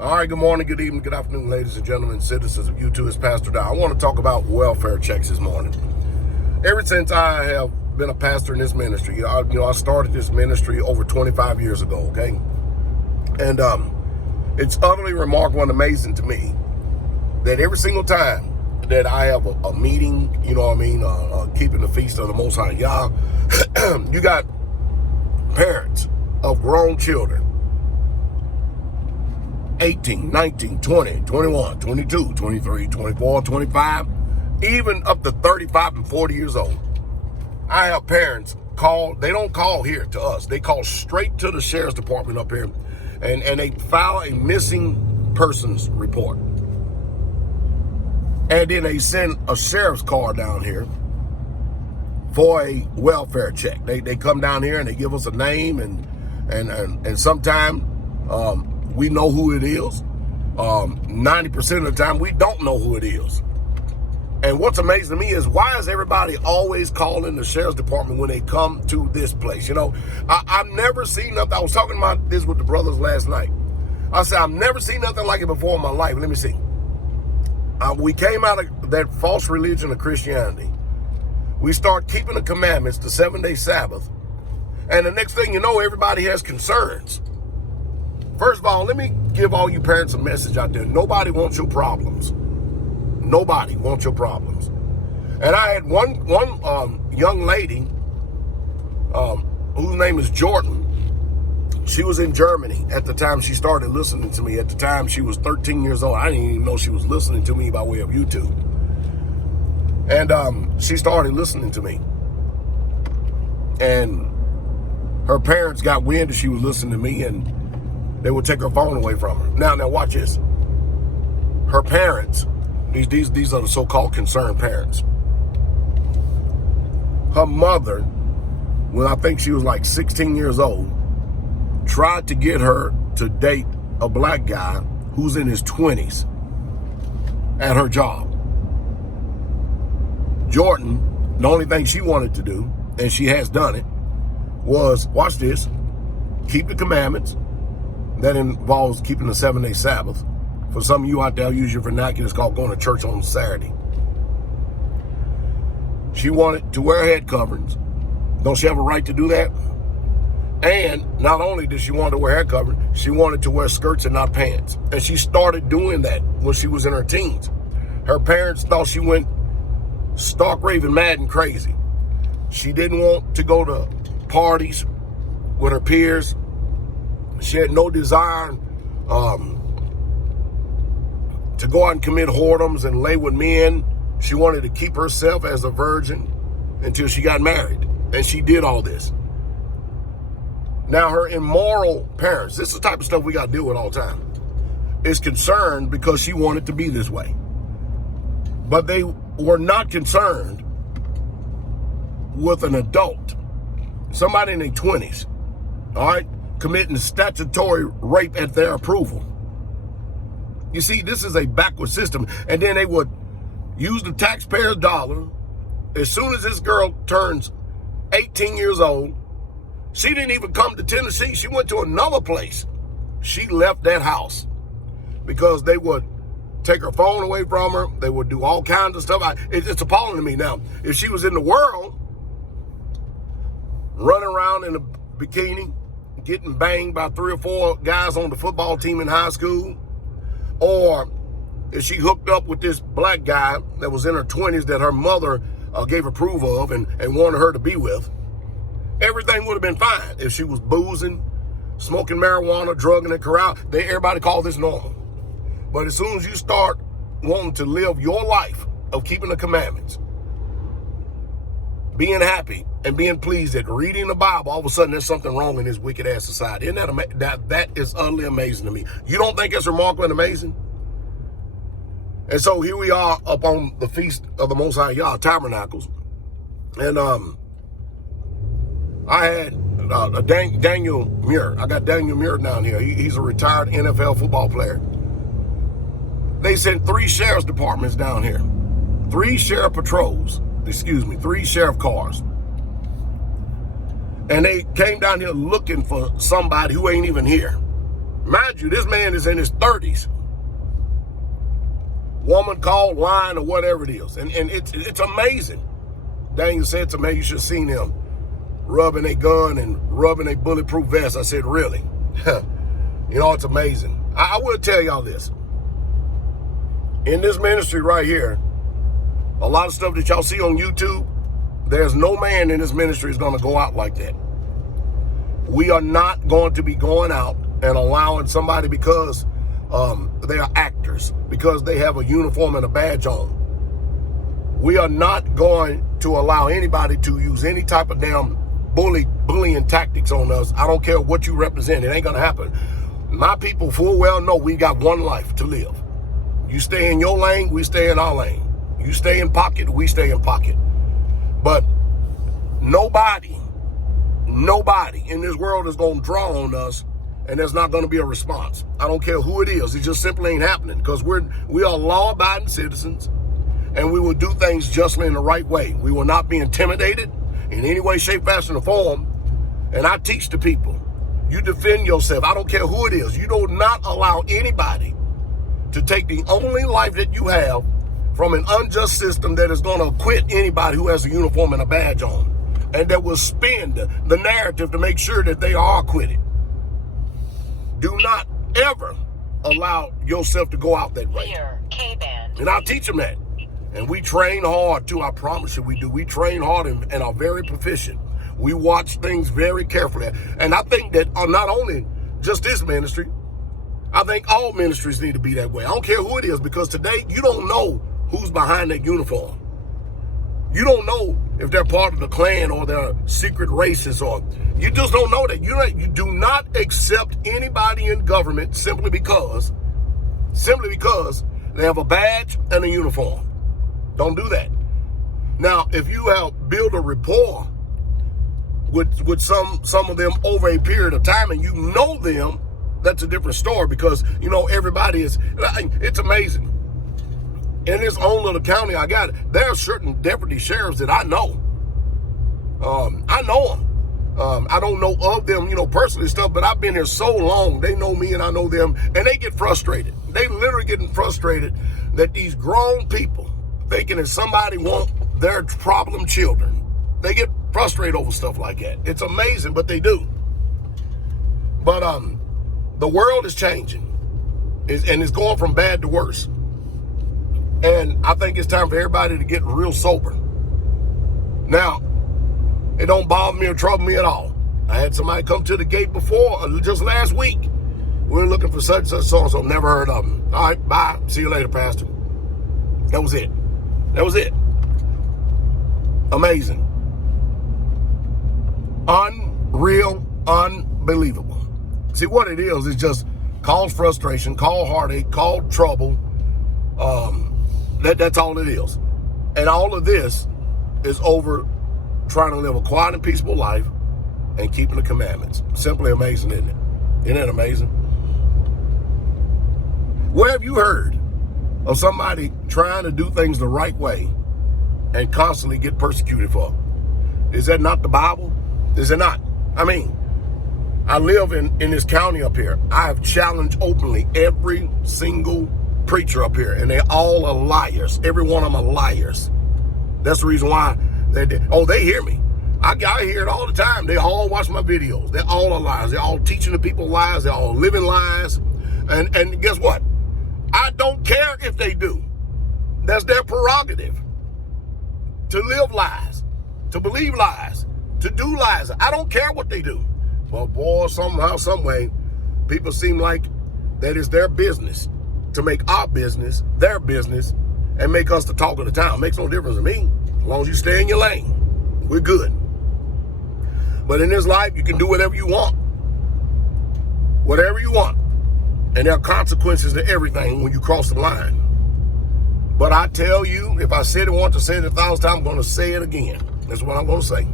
All right, good morning, good evening, good afternoon, ladies and gentlemen, citizens of YouTube. It's Pastor Dow. I want to talk about welfare checks this morning. Ever since I have been a pastor in this ministry, I started this ministry over 25 years ago, okay? And it's utterly remarkable and amazing to me that every single time that I have a meeting, keeping the feast of the Most High Yah, you got parents of grown children, 18, 19, 20, 21, 22, 23, 24, 25, even up to 35 and 40 years old. I have parents call, they don't call here to us. They call straight to the sheriff's department up here, and they file a missing persons report. And then they send a sheriff's car down here for a welfare check. They come down here and they give us a name, and sometimes we know who it is. 90% of the time, we don't know who it is. And what's amazing to me is, why is everybody always calling the sheriff's department when they come to this place? I've never seen nothing. I was talking about this with the brothers last night. I said, I've never seen nothing like it before in my life. Let me see. We came out of that false religion of Christianity. We start keeping the commandments, the 7-day Sabbath. And the next thing you know, everybody has concerns. First of all, let me give all you parents a message out there. Nobody wants your problems. Nobody wants your problems. And I had one young lady whose name is Jordan. She was in Germany at the time she started listening to me. At the time, she was 13 years old. I didn't even know she was listening to me by way of YouTube. And she started listening to me. And her parents got wind that she was listening to me, and they would take her phone away from her. Now watch this. Her parents, these are the so-called concerned parents. Her mother, when I think she was like 16 years old, tried to get her to date a black guy who's in his 20s at her job. Jordan, the only thing she wanted to do, and she has done it, was, watch this, keep the commandments. That involves keeping the 7-day Sabbath. For some of you out there, I'll use your vernacular, it's called going to church on Saturday. She wanted to wear head coverings. Don't she have a right to do that? And not only did she want to wear head covering, she wanted to wear skirts and not pants. And she started doing that when she was in her teens. Her parents thought she went stark raving mad and crazy. She didn't want to go to parties with her peers. She had no desire to go out and commit whoredoms and lay with men. She wanted to keep herself as a virgin until she got married. And she did all this. Now, her immoral parents, this is the type of stuff we got to deal with all the time, is concerned because she wanted to be this way. But they were not concerned with an adult, somebody in their 20s, all right, committing statutory rape at their approval. You see, this is a backward system. And then they would use the taxpayer's dollar. As soon as this girl turns 18 years old, she didn't even come to Tennessee. She went to another place. She left that house because they would take her phone away from her. They would do all kinds of stuff. It's appalling to me. Now, if she was in the world, running around in a bikini, getting banged by 3 or 4 guys on the football team in high school, or if she hooked up with this black guy that was in her 20s that her mother gave approval of and wanted her to be with, everything would have been fine. If she was boozing, smoking marijuana, drugging at corral, everybody called this normal. But as soon as you start wanting to live your life of keeping the commandments, being happy and being pleased at reading the Bible, all of a sudden there's something wrong in this wicked ass society. Isn't that is utterly amazing to me. You don't think it's remarkable and amazing? And so here we are up on the feast of the Most High Yah, Tabernacles. And I had Daniel Muir. I got Daniel Muir down here. He's a retired NFL football player. They sent 3 sheriff's departments down here. 3 sheriff patrols. 3 sheriff cars. And they came down here looking for somebody who ain't even here. Mind you, this man is in his 30s. Woman called, lying, or whatever it is. And it's amazing. Daniel said to me, you should have seen him rubbing a gun and rubbing a bulletproof vest. I said, really? You know, it's amazing. I will tell y'all this. In this ministry right here, a lot of stuff that y'all see on YouTube, there's no man in this ministry is going to go out like that. We are not going to be going out and allowing somebody because they are actors, because they have a uniform and a badge on. We are not going to allow anybody to use any type of damn bullying tactics on us. I don't care what you represent. It ain't going to happen. My people full well know we got one life to live. You stay in your lane, we stay in our lane. You stay in pocket, we stay in pocket. But nobody in this world is going to draw on us, and there's not going to be a response. I don't care who it is. It just simply ain't happening, because we are law-abiding citizens, and we will do things justly in the right way. We will not be intimidated in any way, shape, fashion, or form. And I teach the people, you defend yourself. I don't care who it is. You do not allow anybody to take the only life that you have from an unjust system that is going to acquit anybody who has a uniform and a badge on, and that will spin the narrative to make sure that they are acquitted. Do not ever allow yourself to go out that way. And I'll teach them that. And we train hard too. I promise you we do. We train hard and are very proficient. We watch things very carefully. And I think that not only just this ministry, I think all ministries need to be that way. I don't care who it is, because today you don't know who's behind that uniform. You don't know if they're part of the Klan or they're secret racists, or you just don't know that. You do not accept anybody in government simply because they have a badge and a uniform. Don't do that. Now, if you have built a rapport with some of them over a period of time, and you know them, that's a different story, because, you know, everybody is, it's amazing. In this own little county I got, there are certain deputy sheriffs that I know. I know them. I don't know of them, you know, personally stuff, but I've been here so long. They know me and I know them, and they get frustrated. They literally getting frustrated that these grown people thinking that somebody want their problem children. They get frustrated over stuff like that. It's amazing, but they do. But the world is changing, and it's going from bad to worse. And I think it's time for everybody to get real sober. Now, it don't bother me or trouble me at all. I had somebody come to the gate before, just last week. We're looking for such and such so-and-so. Never heard of them. All right, bye. See you later, Pastor. That was it. That was it. Amazing. Unreal, unbelievable. See, what it is just cause frustration, cause heartache, cause trouble. That's all it is. And all of this is over trying to live a quiet and peaceful life and keeping the commandments. Simply amazing, isn't it? Isn't it amazing? Where have you heard of somebody trying to do things the right way and constantly get persecuted for? Is that not the Bible? Is it not? I mean, I live in this county up here. I have challenged openly every single preacher up here, and they all are liars. Every one of them are liars. That's the reason why they hear me. I hear it all the time. They all watch my videos. They all are liars. They're all teaching the people lies. They're all living lies. And guess what? I don't care if they do. That's their prerogative. To live lies, to believe lies, to do lies. I don't care what they do. But boy, somehow, some way, people seem like that is their business to make our business their business and make us the talk of the town. Makes no difference to me. As long as you stay in your lane, we're good. But in this life, you can do whatever you want. Whatever you want. And there are consequences to everything when you cross the line. But I tell you, if I said it once or said it 1,000 times, I'm going to say it again. That's what I'm going to say.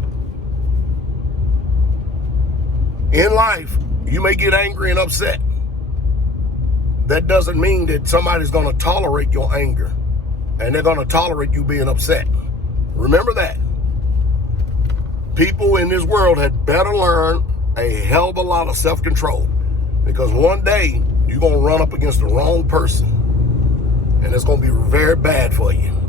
In life, you may get angry and upset. That doesn't mean that somebody's going to tolerate your anger and they're going to tolerate you being upset. Remember that. People in this world had better learn a hell of a lot of self-control. Because one day, you're going to run up against the wrong person. And it's going to be very bad for you.